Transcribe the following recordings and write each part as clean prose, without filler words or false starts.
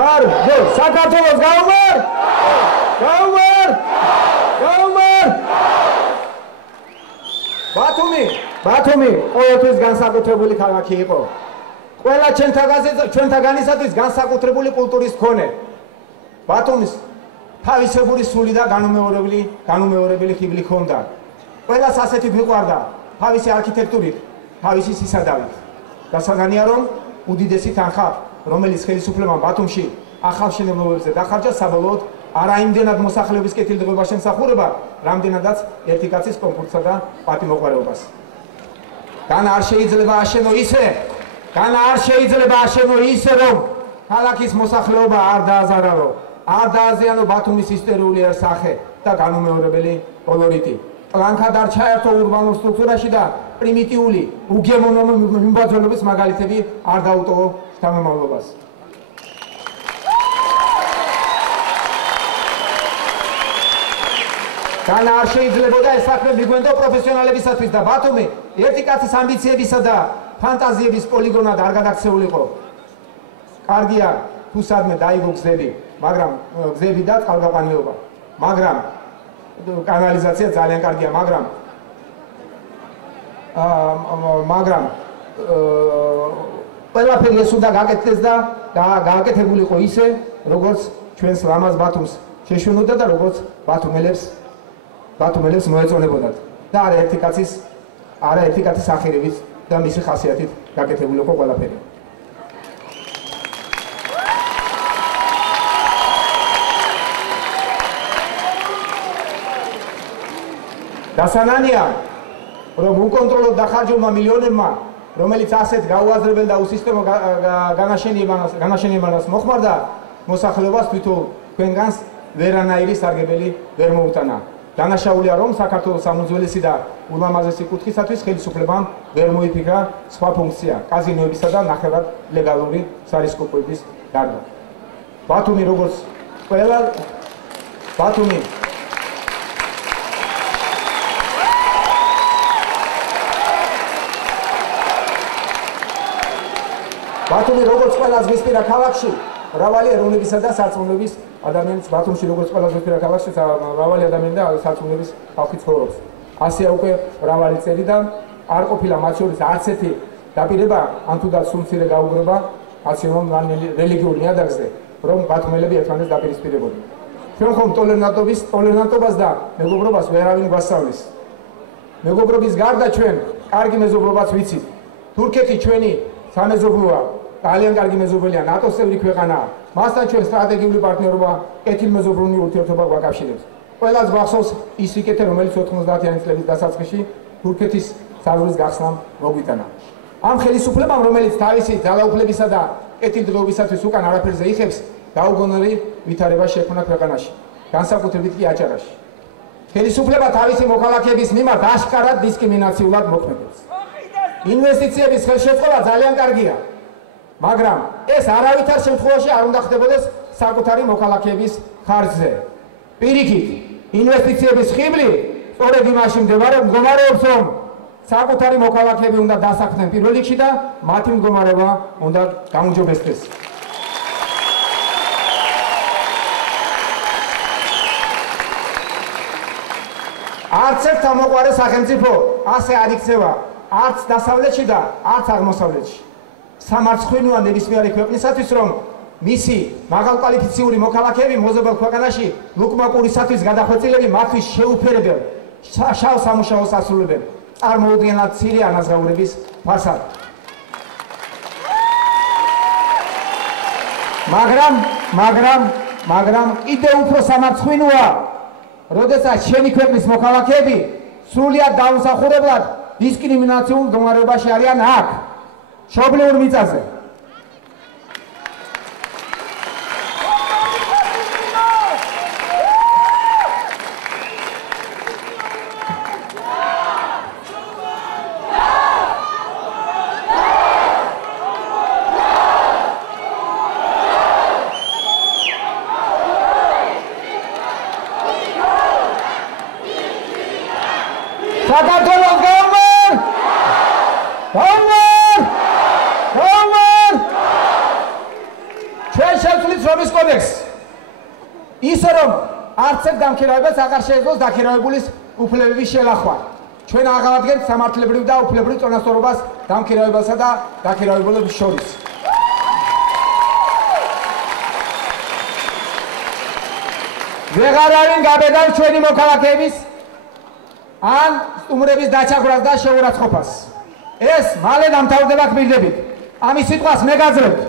ხარ საქართველოს გაუმარ ბათუმი ყოველთვის განსაკუთრებული ქალაქი იყო ყველა ჩვენთაგანისათვის განსაკუთრებული კულტურის მქონე ბათუმის თავისებური სული და განუმეორებელი ხიბლი ჰქონდა ყველას ასეთი გვიყვარდა თავისი არქიტექტურით თავისი სისადავით და საგანია რომ უდიდესი თანხა რომელიც ხელისუფლებამ ბათუმში ახალშენებლობებზე დახარჯა საბოლოოდ არა იმდენად მოსახლეობის კეთილდღეობას შემსახურება რამდენადაც ერთი კაცის კონკურსსა და პატიმოყვარეობას განა არ შეიძლება აშენო ისე რომ ქალაქის მოსახლეობა არ დააზიანო ბათუმის ისტორიული სახე და განუმეორებელი კოლორიტი პლანკად არ ჩაერთო ურბანულ სტრუქტურაში და პრიმიტიული უგემოვნო მიმბრძოლების მაგალითები არ დაუტოვო შთამომავლობას განა არ შეიძლებოდა ეს საქმე მიგვენდო პროფესიონალებისათვის და ბათუმი ერთი კაცის ამბიციებისა და ფანტაზიების პოლიგონად არ გადაქცეულიყო კარგია თუ სადმე დაიგო გზები მაგრამ გზები და წყალგაყვანილობა მაგრამ კანალიზაცია ძალიან კარგია მაგრამ ყველაფერი ეს უნდა გაკეთდეს და გააკეთებულიყო ისე როგორც ჩვენს ლამაზ ბათუმს შეშვენოდა და როგორც ბათუმელებს მოეწონებოდათ და არა ერთი კაცის ახირებით და მისი ხასიათით გაკეთებულიყო ყველაფერი დასანანია რომ უკონტროლოდ დახარჯულმა მილიონერმა რომელიც ასეთ გაუაზრებელ და უსისტემო განაშენიანებას მოხმარდა მოსახლეობას თვითონ თქვენგანს ვერანაირი სარგებელი ვერ მოუტანა დანაშაულია რომ საქართველოს სამუძველესი და ულამაზესი კუთხისათვის ხელისუფლებამ ვერ მოიფიქრა სხვა ფუნქცია კაზინოებისა და ნახევრად ლეგალური სარისკოპოების გარდა ბათუმი როგორც ყველა ბათუმი როგორც ყველა ზღვისპირა ქალაქში მრავალი ეროვნებისა და სარწმუნოების ადამიანის ბათუმში როგორც ყველა ზღვისპირა ქალაქში მრავალი ადამიანი და სარწმუნოების ხალხი ცხოვრობს. ასეა უკვე მრავალი წელი და არ ყოფილა მათ შორის არც ერთი დაპირება ან თუნდაც სულ-მცირე გაუგრობა ნაციონალურ რელიგიურ ნიადაგზე რომ ბათუმელები ერთმანეთს დაპირისპირებოდნენ. ჩვენ ხომ ტოლერანტობას და მეგობრობას ვერავინ გვასწავლის. მეგობრობის გარდა ჩვენ კარგი მეზობლობაც ვიცით. თურქეთი ჩვენი სამეზობლოა ძალიან კარგი მეზობელია ნატოს წევრი ქვეყანაა მასთან ჩვენ სტრატეგიული პარტნიორობა კეთილმეზობლური ურთიერთობა გვაკავშირებს ყველას გვახსოვს ის სიკეთე რომელიც 90-იანი წლების დასაწყისში თურქეთის საზღვრის გახსნამ მოგვიტანა ამ ხელისუფლებამ რომელიც თავისი ძალაუფლებისა და კეთილდღეობისათვის უკან არაფერზე იხებს დაუგონარი ვითარება შექმნა ქვეყანაში განსაკუთრებით კი აჭარაში ხელისუფლება თავისი მოქალაქეების მიმართ აშკარად დისკრიმინაციულად მოქმედებს ინვესტიციების ხელშეწყობა ძალიან კარგია მაგრამ ეს არავითარ შემთხვევაში არ უნდა ხდებოდეს საკუთარი მოქალაქეების ხარჯზე. პირიქით, ინვესტიციების ხიბლი სწორედ იმაში მდგომარეობს, რომ საკუთარი მოქალაქეები უნდა დასაქმდნენ პირველ რიგში და მათი მდგომარეობა უნდა გამოჯობესდეს. არც ერთ ამოყვარე სახელმწიფო ასე არ იქცევა, არც დასავლეთში და არც აღმოსავლეთში. სამარცხვინოა ნებისმიერი ქვეყნისათვის რომ მისი მაღალკვალიფიციური მოქალაქეები მოზებელ ქვეყანაში ლუკმაკურისათვის გადახვეწილები მათთვის შეუფერებელ შავ სამუშაოს ასრულებენ წარმოუდგენლად მცირე ანაზღაურების ფასად მაგრამ კიდევ უფრო სამარცხვინოა როდესაც შენი ქვეყნის მოქალაქეები სრულიად დაუმსახურებლად დისკრიმინაციულ მდგომარეობაში არიან აქ შობლეულ მიწაზე მივიღეთ რომის კოდექსს. ისე რომ არც ერთ დამქირავებას აღარ შეეძლოს დაქირავებულის უფლებების შელახვა. ჩვენ აღავადგენთ სამართლებრივ და უფლებრივ წონასწორობას დამქირავებასა და დაქირავებულებს შორის. ვეღარ არიან გაბედავ ჩვენი მოქალაქეების ან სტუმრების დაჩაგვას და შეურაცხყოფას. ეს მალე დამთავრდება გმირდებით. ამის სიტყვას მე გაძლევთ.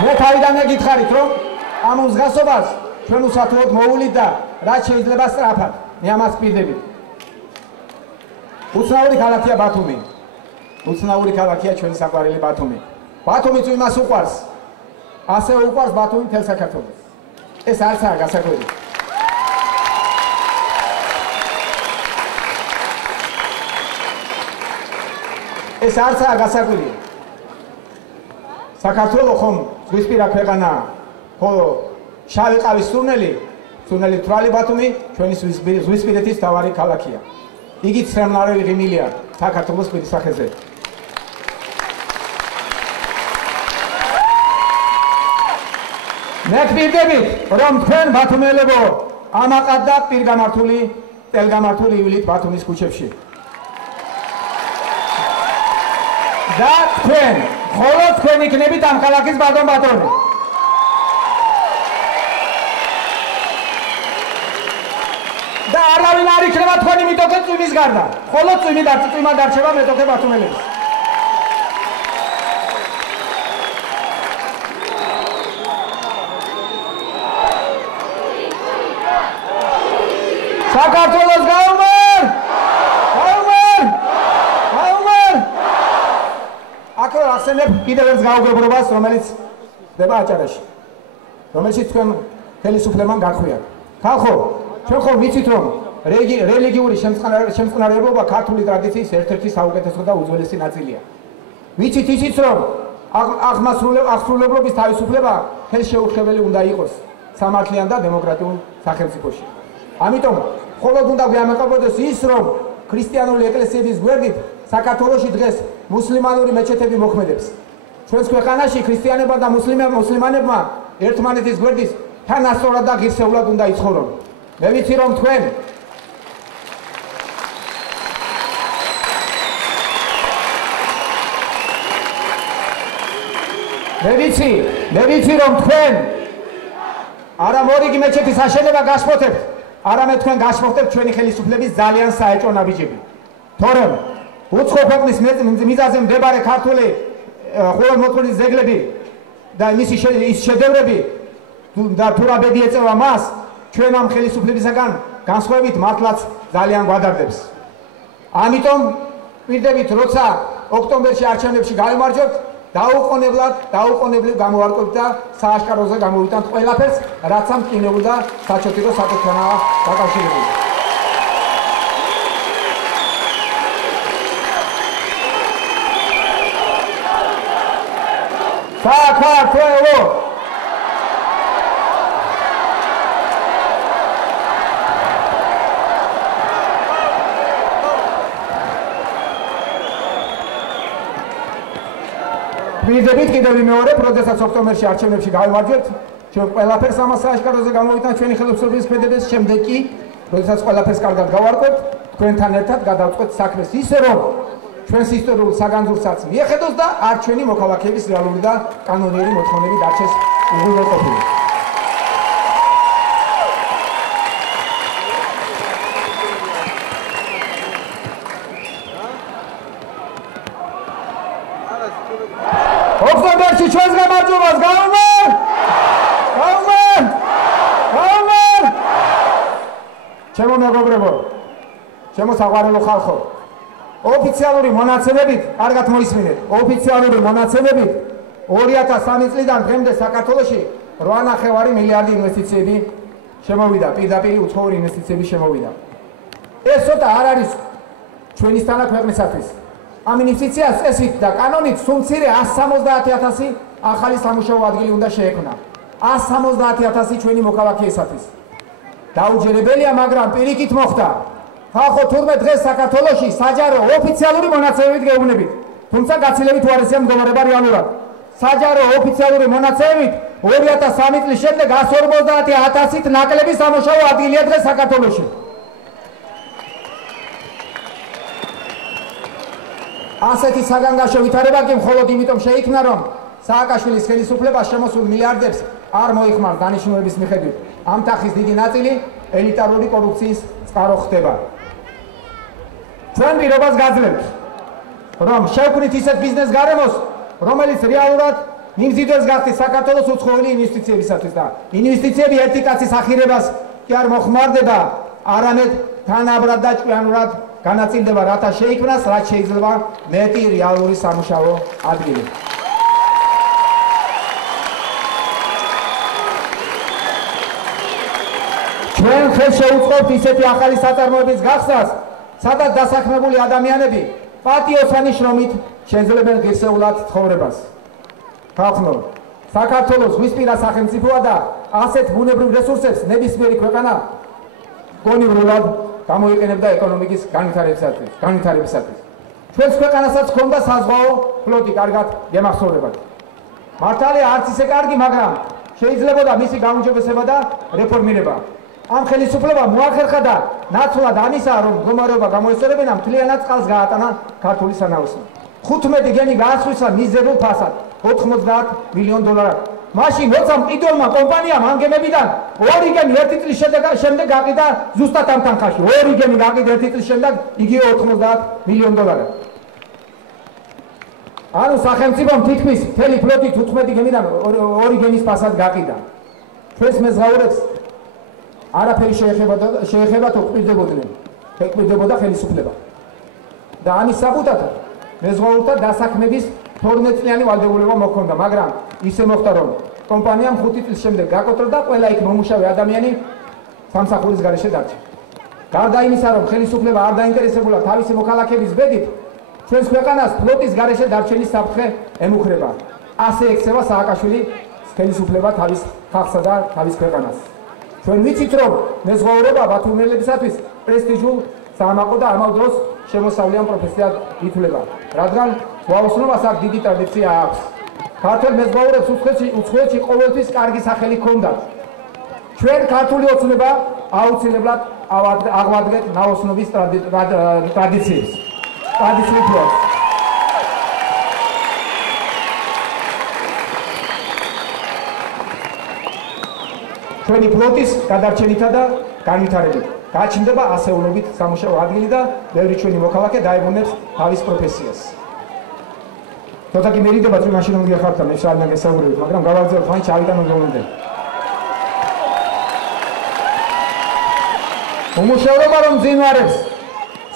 მე თავიდანვე გითხარით, რომ ამ მსგავსობას ჩვენ უსათუოდ მოუვლით და რაც შეიძლება სწრაფად. მე ამას ვპირდებით. უცნაური ქალაქია ბათუმი. უცნაური ქალაქია ჩვენი საყვარელი ბათუმი. ბათუმიც იმას უყვარს. ასევე უყვარს ბათუმი მთელ საქართველოს. ეს არცაა გასაკვირი. ეს არცაა გასაკვირი. საქართველო ხომ ზღვისპირა ქვეყანაა. ხოლო შავი ყავის სურნელი თვრალი ბათუმი ჩვენი ზღვისპირეთის მთავარი ქალაქია. იგი ცრემლავი ღიმილია საქართველოს პირის სახეზე. მე ვპირდებით, რომ თქვენ ბათუმელებო ამაყად და პირგამართული, ტელგამართული ივლით ბათუმის ქუჩებში. და თქვენ, ხოლო თქვენ იქნებით ამ ქალაქის ბატონი. და არავინ არ იქნება თქვენი მიტოქე წვიმის გარდა. ხოლო წვიმა დარჩება მეტოქე ბათუმელებს. საქართველოს გაუმარ! აქ ახსენებ კიდევ ერთ გაუგებრობას, რომელიც ხდება აჭარაში. რომელშიც თქვენ ხელისუფლებამ გახვიათ. ხალხო, ჩვენ ხომ ვიცით, რომ რელიგიური შემწყნარებლობა ქართული ტრადიციის ერთ-ერთი საუკეთესო და უძველესი ნაწილია. ვიცით ისიც, რომ აღსრულებლობის თავისუფლება ხელშეუხებელი უნდა იყოს სამართლიან და დემოკრატიულ სახელმწიფოში. ამიტომ მხოლოდ უნდა გვიამაყობოდეს ის, რომ ქრისტიანული ეკლესიების გვერდით საქართველოში დღეს მუსლიმანური მეჩეთები მოქმედებს. ჩვენს ქვეყანაში ქრისტიანებმა და მუსლიმანებმა ერთმანეთის გვერდის თანასწორად და ღირსეულად უნდა იცხოვრონ. მე ვიცი, რომ თქვენ მე ვიცი, რომ თქვენ არა მორიგი მეჩეთის აშენება გაშფოთებთ, არამედ თქვენ გაშფოთებთ ჩვენი ხელისუფლების ძალიან საეჭვო ნაბიჯები. თორემ უცხო ქვეყნის მიზანზე მდებარე ქართული ხუროთმოწყლის ძეგლები და მისი შედევრები და თუ რა ბედი ეწევა მას, ჩვენ ამ ხელისუფლებისაგან განსხვავებით მართლაც ძალიან გვადარდებს. ამიტომ ვპირდებით, როცა ოქტომბერში არჩევნებში გავიმარჯვებთ, დაუყოვნებლივ გამოვარკვევთ და სააშკაროზე გამოვიტანთ ყველაფერს, რაც ამ ტკინებულ და საჩოთირო საკითხთანაა დაკავშირებული. საქართველო! ვიდებით კიდევ მეორე, როდესაც ოქტომბერში არჩევნებში გავიმარჯვებთ, ჩვენ ყველაფერს ამას სააშკაროზე გამოვიტანთ ჩვენი ხელისუფლების ქმედების შემდეგ კი, როდესაც ყველაფერს კარგად გავარკვევთ, თქვენთან ერთად გადავწყვეტ საქმეს ისე, რომ ჩვენს ისტორიულ საგანძურსაც მიეხედოს და არ ჩვენი მოქალაქეების რეალური და კანონიერი მოთხოვნები დარჩეს უღრუბელყოფილი. ოქტომბერში ჩვენს გამარჯვებას გავუმარ! ჩემო მეგობრებო, ჩემო საყვარელო ხალხო, ოფიციალური მონაცემებით, კარგად მოისმინეთ, ოფიციალური მონაცემებით 2003 წლიდან დღემდე საქართველოში 8.5 მილიარდი ინვესტიციები შემოვიდა, პირდაპირ უცხოური ინვესტიციები შემოვიდა. ეს ცოტა არ არის ჩვენისთანა ქვეყნისათვის. ამ ინვესტიციას წესით და კანონით სულ მცირე 170,000 ახალი სამუშაო ადგილი უნდა შეექმნა. 170,000 ჩვენი მოქალაქეისათვის. დაუჯერებელია, მაგრამ პირიქით მოხდა. ხალხო თურმე დღეს საქართველოში საჯარო ოფიციალური მონაცემებით გეუბნებით, თუმცა გაცილებით უარესია მდგომარეობა რეალურად. საჯარო ოფიციალური მონაცემებით 2003 წლის შემდეგ 150,000-ით ნაკლები სამუშაო ადგილია დღეს საქართველოში. ასეთი საგანგაშო ვითარება კი მხოლოდ იმიტომ შეიქმნა, რომ სააკაშვილის ხელისუფლებას შემოსულ მილიარდებს არ მოიხმართ დანიშნულების მიხედვით. ამ თანხის დიდი ნაწილი ელიტარული კორუფციის წყარო ხდება. ჩვენ პირობას გაძლევთ, რომ შევქმნით ისეთ ბიზნეს გარემოს, რომელიც რეალურად მიმზიდვებს გახდით საქართველოს უცხოელი ინვესტიციებისათვის და ინვესტიციები ერთი კაცის ახირებას კი არ მოხმარდება, არამედ თანაბრად და ჭკვიანურად განაწილდება, რათა შეიქმნას რაც შეიძლება მეტი რეალური სამუშაო ადგილი. ჩვენ ხელს შეუწყობთ ისეთი ახალი საწარმოების გახსნას, სადაც დასაქმებული ადამიანები პატიოსანი შრომით შეძლებენ ღირსეულად ცხოვრებას. ხალხო, საქართველოს ზღვისპირა სახელმწიფოა და ასეთ ბუნებრივ რესურსებს ნებისმიერი ქვეყანა გონივრულად გამოიყენებდა ეკონომიკის განვითარებისათვის. ჩვენს ქვეყანასაც ჰქონდა საზღვაო ფლოტი, კარგად გემახსოვრებათ. მართალია არც ისე კარგი, მაგრამ შეიძლებოდა მისი გაუმჯობესება და რეფორმირება. ამ ხელისუფლებამ მოახერხა და ნაცვლად ამისა, რომ მდგომარეობა გამოესწორებინა, მთლიანად წყალს გაატანა ქართული სანაოსნო. 15 გემი გაასხვისა მიზერულ ფასად, 90 მილიონ დოლარად. მაშინ როცა მყიდველმა კომპანიამ ამ გემებიდან 2 გემი 1 წლის შემდეგ გაყიდა ზუსტად ამ თანხაში. 2 გემი გაყიდა 1 წლის შემდეგ, იგივე 90 მილიონ დოლარად. ანუ სახელმწიფომ თითქმის მთელი ფლოტი 15 გემიდან 2 გემის ფასად გაყიდა. ჩვენს მეზღვაურებს არაფერი შეეხებათ კვირდებოდა ხელისუფლება. და ამის საბუთად მეზღვაურთა დასაქმების 12 წლიანი ვალდებულება მოჰქონდა, მაგრამ ისე მოხდა, რომ კომპანიამ 5 წლის შემდეგ გაკოტრა და ყველა იქ მომუშავე ადამიანი სამსახურის გარეშე დარჩა. გარდა იმისა, რომ ხელისუფლება არ დაინტერესებულა თავისი მოქალაქეების ბედით, ჩვენს ქვეყანას ფლოტის გარეშე დარჩენის საფრთხე ემუქრება. ასე ექცევა სააკაშვილი ხელისუფლება თავის ხალხსა და თავის ქვეყანას. ჩვენ ვიცით, რომ მეზღვაურობა ბათუმელებისათვის პრესტიჟულ საამაყო და ამავდროს დროს შემოსავლიან პროფესიად ითვლება, რადგან ვაოსნობას აქ დიდი ტრადიცია აქვს. ქართველ მეზღვაურებს უცხოეთში ყოველთვის კარგი სახელი ჰქონდათ. ჩვენ ქართული ოცნება აუცილებლად აღვადგეთ ნაოსნობის ტრადიციებს. ჩვენი ფლოტის გადარჩენითა და განვითარებით გაჩნდება ასეულობით სამუშაო ადგილი და ბევრი ჩვენი მოქალაქე დაებრუნებს თავის პროფესიას. თორსა კი მერიდება თუ მაშინ უნდა ხართ მე შეიძლება გესაუბრებთ, მაგრამ გავაგზავნოთ ხან ჩავიტან უნდაუნდე. უმუშევრობა რომ ძინვარებს,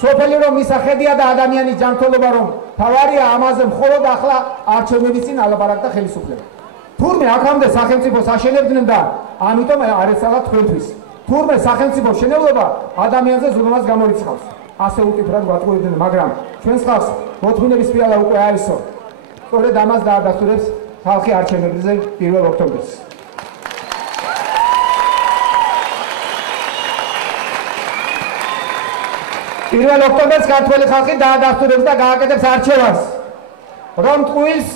სოფელი რომ მისახედია და ადამიანის ჯანმრთელობა რომ თავარია, ამაზე მხოლოდ ახლა არჩევნების წინ ალაპარაკდა ხელისუფლება. თურმე აქამდე სახელმწიფოს აშენებდნენ და ამიტომ არ ეცალა თქვენთვის. თურმე სახელმწიფო შენებლობა ადამიანზე ზრუნვას გამორიცხავს. ასე უკიფრად გვატყუებდნენ, მაგრამ ჩვენს ხალხს მოთმინების პირალა უკვე აისო. სწორედ ამას დაადასტურებს ხალხი არჩევნებზე 1 ოქტომბერს. 1 ოქტომბერს ქართველი ხალხი დაადასტურებს და გააკეთებს არჩევანს, რომ ტყუილს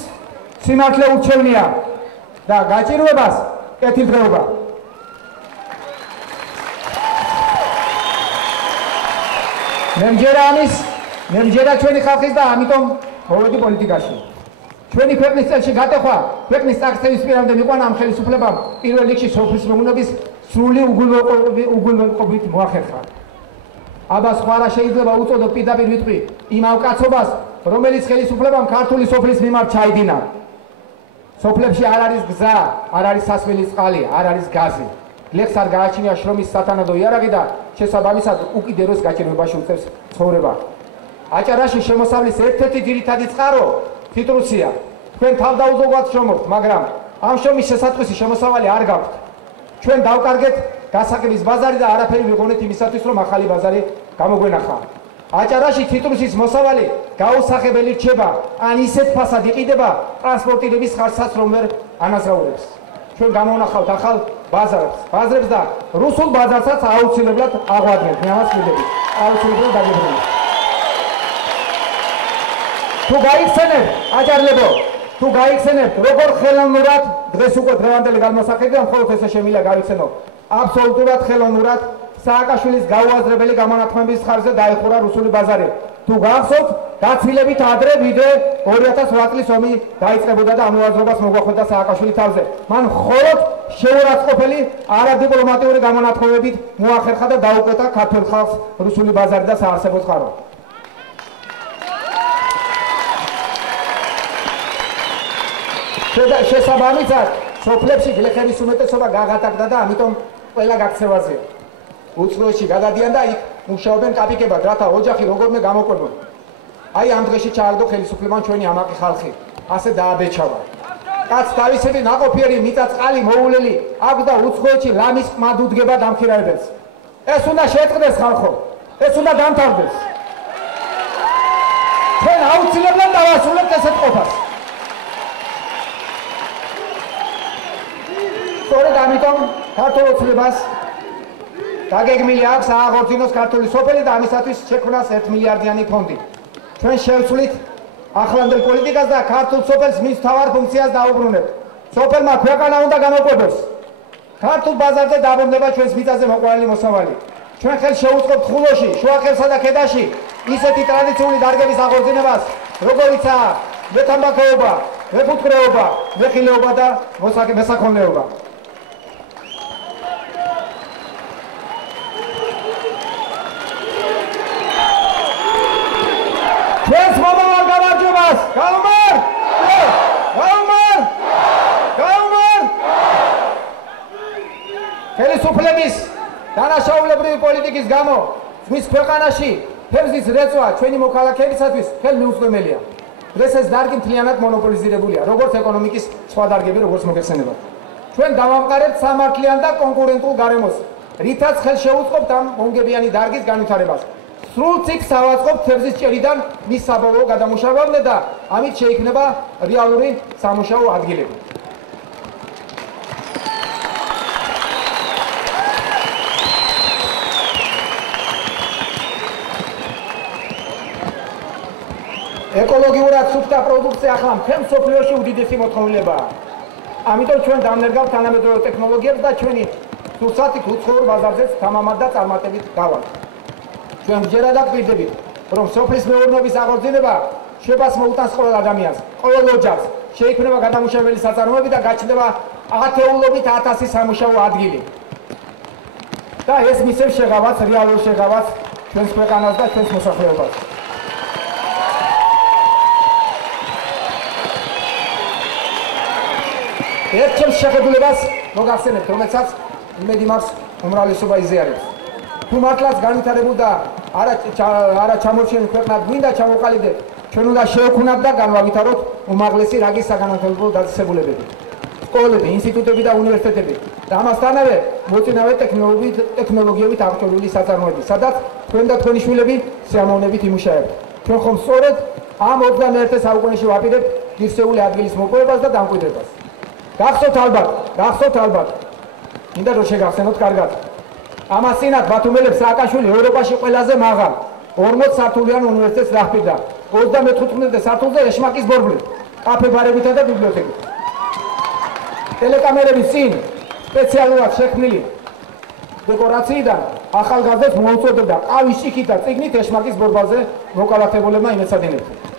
სიმართლე ურჩევნია და გაჭირვებას კეთილდღეობა. მე მჯერა ჩვენი ხალხის და ამიტომ მოვედი პოლიტიკაში. ჩვენი ქვეყნის წელში გატეხვა, ქვეყნის წაქცევის პირამდე მიყვანა ამ ხელისუფლებამ პირველ რიგში სოფლის მეურნეობის სრული უგულვებობით მოახერხა. აბა სხვა რა შეიძლება უწოდო პირდაპირ ვიტყვი იმ ავკაცობას, რომელიც ხელისუფლებამ ქართული სოფლის მიმართ ჩაიდინა. სოფლებში არ არის გზა, არ არის სასმელი წყალი, არ არის გაზი. ლეხს არ გააჩნია შრომის სათანადო იარაღი და შესაბამისად უკიდურეს გაჭირვებაში უწევს ცხოვრება. აჭარაში შემოსავლის ერთ-ერთი ძირითადი წყარო ციტრუსია. თქვენ თავდაუზოგავთ შრომობთ, მაგრამ ამ შრომის შესატყვისი შემოსავალი არ გაქვთ. ჩვენ დავკარგეთ გასაგების ბაზარი და არაფერი ვიღონეთ იმისათვის, რომ ახალი ბაზარი გამოგვენახა. აჭარაში ციტრუსის მოსავალი გაუსახებელი რჩება, ან ისეთ ფასად იყიდება ტრანსპორტირების ხარჯსაც, რომ ვერ ანაზღაურებს. ჩვენ გამოვნახავთ ახალ ბაზარებს და რუსულ ბაზარსაც აუცილებლად აღვადგენთ. მე ამას ვიდები. აუცილებლად დაგებრუნებათ. თუ გაიხსენებთ, აჭარლებო, თუ გაიხსენებთ, როგორ ხელოვნურად დღეს უკვე დღევანდელი განმოსახედიდან მხოლოდ ესე შემიძლია გავიხსენო. აბსოლუტურად ხელოვნურად სააკაშვილის გაუაზრებელი გამონათქმების ხარჯზე დაიხურა რუსული ბაზარი. თუ გახსოვთ, გაცილებით ადრე ვიდრე 2008 წლის ომი დაიწყებოდა და ამოაზრობას მოგვახვდა სააკაშვილი თავზე. მან მხოლოდ შეურაცხყოფელი არადიპლომატიური გამონათქმებით მოახერხა და დაუკვეთა ქართველ ხალხს რუსული ბაზარი და საარსებო წყარო. შესაბამისად, სოფლებში გლეხების უმეტესობა გაღატაკდა და ამიტომ ყველა გაქცევაზეა. უცხოეთში გადადიან და იქ მუშაობენ კაპიკებად, რათა ოჯახი როგორმე გამოყვებონ. აი ამ დღეში ჩააგდო ხელისუფლებამ ჩვენი ამაყი ხალხი, ასე დააბეჭავა. კაც თავისები ნაყოფიერი მიწა წყალი მოულელი აქვს და უცხოეთში ლამის ყმად უდგება დამქირავებელს. ეს უნდა შეწყდეს ხალხო, ეს უნდა დამთავრდეს. ჩვენ აუცილებლად დავასრულებთ ესეთ ყოფას. სწორედ ამიტომ ქართულ ოცნებას დაგეგმილი აქვს ააღორწინოს ქართული სოფელი და ამისათვის შექმნას 1 მილიარდიანი ფონდი. ჩვენ შევცვლით ახლანდელ პოლიტიკას და ქართულ სოფელს მის მთავარ ფუნქციას დაუბრუნებთ. სოფელმა ქვეყანა უნდა გამოყვებოს. ქართულ ბაზარზე დაბრუნდება ჩვენს მიწაზე მოყვანილი მოსავალი. ჩვენ ხელს შევუწყობთ ხულოში, შუახევსა და ქედაში ისეთი ტრადიციული დარგების აღორძინებას, როგორიცაა მეთამბაქოეობა, მეფუტკრეობა, მეხილეობა და მესაქონლეობა. ჩვენს მომავალ გამარჯვებას გაუმარ! ხელისუფლების დანაშაულებრივი პოლიტიკის გამო მის ქვეყანაში თევზის რეწვა ჩვენი მოქალაქეებისათვის ხელმიუწვდომელია. დღეს ეს დარგი მთლიანად მონოპოლიზირებულია, როგორც ეკონომიკის სხვა დარგები, როგორც მოგეხსენებათ. ჩვენ დავამყარებთ სამართლიან და კონკურენტულ გარემოს, რითაც ხელს შევუწყობთ ამ მომგებიანი დარგის განვითარებას. სრულ ციკს ავაწყობთ თევზის ჭერიდან მის საბოლოო გადამუშავებამდე და ამით შეიქმნება რეალური სამუშაო ადგილები. ეკოლოგიურად სუფთა პროდუქცია ახლა მთელ მსოფლიოში უდიდესი მოთხოვნილებაა. ამიტომ ჩვენ დამნერგავთ თანამედროვე ტექნოლოგიებს და ჩვენი სურსათი უცხოურ ბაზარზეც თამამად და წარმატებით გავალთ. ჩვენ ჯერადად გვიძებით, რომ სოფლის მეურნეობის აღორძინება შვებას მოუტანს ყოველ ადამიანს, ყოველ ოჯახს, შეიქმნება გადამუშავებელი საწარმოები და გაჩნდება ათეულობით 1000 სამუშაო ადგილი. და ეს მისცემს შეღავას, რეალურ შეღავას ჩვენს ქვეყანას და ჩვენს მოსახლეობას. ერთ ჩემს შეხედულებას მოგახსენებთ, რომელსაც იმედი მაქვს უმრავლესობა იზიარებს. თუ მართლაც განვითარებულ და არა ჩამორჩენილ ქვეყნად გვინდა ჩამოყალიბდეთ, ჩვენ უნდა შევქმნათ და განვავითაროთ უმაღლესი რაგის საგანმანათლებლო დაწესებულებები, სკოლები, ინსტიტუტები და უნივერსიტეტები და ამასთანავე მოწინავე ტექნოლოგიებით აღჭურვილი საწარმოები, სადაც თქვენ და თქვენი შვილები სიამოვნებით იმუშავებთ. ჩვენ ხომ სწორედ ამ 21 საუკუნეში ვაპირებთ ღირსეული ადგილის მოპოვებას და დამკვიდრებას. გახსოვთ ალბათ, მინდა რომ შეგახსენოთ კარგად. ამასინათ ბათუმელებს სააკაშვილი ევროპაში ყველაზე მაღალ 40 სართულიან უნივერსიტეტს დაჰპირდა. 35 სართულზე ეშმაკის ბორბლით, კაფე-ბარებითა და ბიბლიოთეკით. ტელეკამერების წინ სპეციალურად შექმნილი დეკორაციიდან ახალგაზრდებს მოუწოდებდა ყავის ჭიქით და წიგნით ეშმაკის ბორბალზე მოკალათებულებმა იმეცადინებდნენ.